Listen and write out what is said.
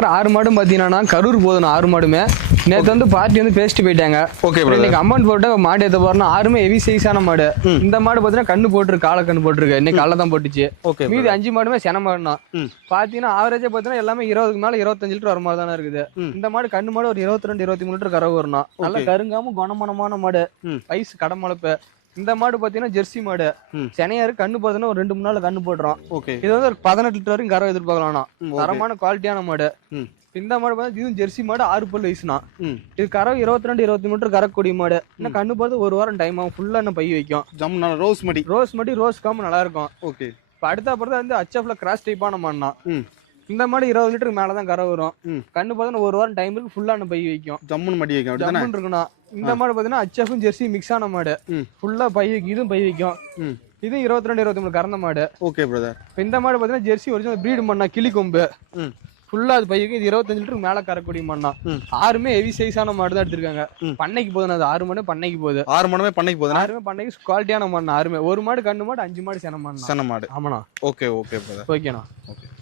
6 மாடும் பாத்தீங்கன்னா கரூர் போதும் 6 மாடுமே நேத்து வந்து பார்ட்டி வந்து பேசிட்டு போயிட்டாங்க. Okay brother. இன்னைக்கு அமௌண்ட் போட்டு மாடு ஏத்த போறோம்னா 6மே ஹெவி சைஸான மாடு. இந்த மாடு பாத்தீங்கன்னா கண்ணு போட்டுருக்கு, கால கண்ணு போட்டுருக்கு. இன்னைக்கு கால தான் போட்டுச்சு. ஓகே. மீதி 5 மாடுமே சென மாடு தான். பாத்தீங்கன்னா ஆவரேஜா பாத்தீங்கன்னா எல்லாமே 20க்கு மேல 25 லிட்டர் வர மாதிரி தானே இருக்குது. இந்த மாடு கண்ணு மாடு ஒரு 22 23 லிட்டர் கறவை வரணும். நல்ல கருங்காம குணமானமான மாடு. வயசு கடமளப்பு. இந்த மாடு பாத்தீங்கன்னா ஜெர்சி மாடு. செனையாரு கண்ணு போதுன்னா ஒரு 2-3 நாள் கண்ணு போட்டுரும். இது வந்து ஒரு 18 லிட்டர் வரைக்கும் கறவை எதிர்பார்க்கலாம். தரமான குவாலிட்டியான மாடு. இந்த மாடு பார்த்தா இதுவும் ஜெர்சி மாடு 6 பல்லு வயசுனா. இது கறவை 22-23 லிட்டர் கறக்கூடிய மாடு. இன்னும் கண்ணு பார்த்து ஒரு வாரம் டைம் ஆகும். ஃபுல்லா என்ன பை வைக்கும். ஜம்முனா ரோஸ் மடி ரோஸ் காம நல்லா இருக்கும். ஓகே. இப்ப அடுத்த வந்து HFல கிராஸ் டைப்பான மாடுனா. இந்த மாடு 20 லிட்டருக்கு மேலதான் கறவை வரும். கண்ணு பார்த்தா ஒரு வாரம் டைம் இருக்கு. ஃபுல்லா என்ன பை வைக்கும். ஜம்முன் மடி வைக்கும். ஜம்முன் இருக்கணும். இந்த மாடு பாத்தீங்கன்னா HFம் ஜெர்சி மிக்ஸ் ஆன மாடு. ஃபுல்லா பை வைக்கும். இதுவும் பை வைக்கும். இது 22-23 கறந்த மாடு. Okay brother. இந்த மாடு பாத்தீங்கன்னா ஜெர்சி ஒரிஜினல் பிரீடு மண்ணா கிளி கொம்பு. ஃபுல்லா அது பையக்கு இது 25 லிட்டருக்கு மேல கறக்கூடிய மண்ணா. 6மே ஹெவி சைஸான மாடு தான் எடுத்திருக்காங்க. பண்ணைக்கு போதும் அது 6 மாடு பண்ணைக்கு போகுது. 6 மாடுமே பண்ணைக்கு போகுது. 6மே பண்ணைக்கு குவாலிட்டியான மண்ணா. 6மே ஒரு மாடு கண்ணு மாடு 5 மாடு சென மாடு. சென மாடு. ஆமாண்ணா. Okay okay brother. ஓகேண்ணா. ஓகே.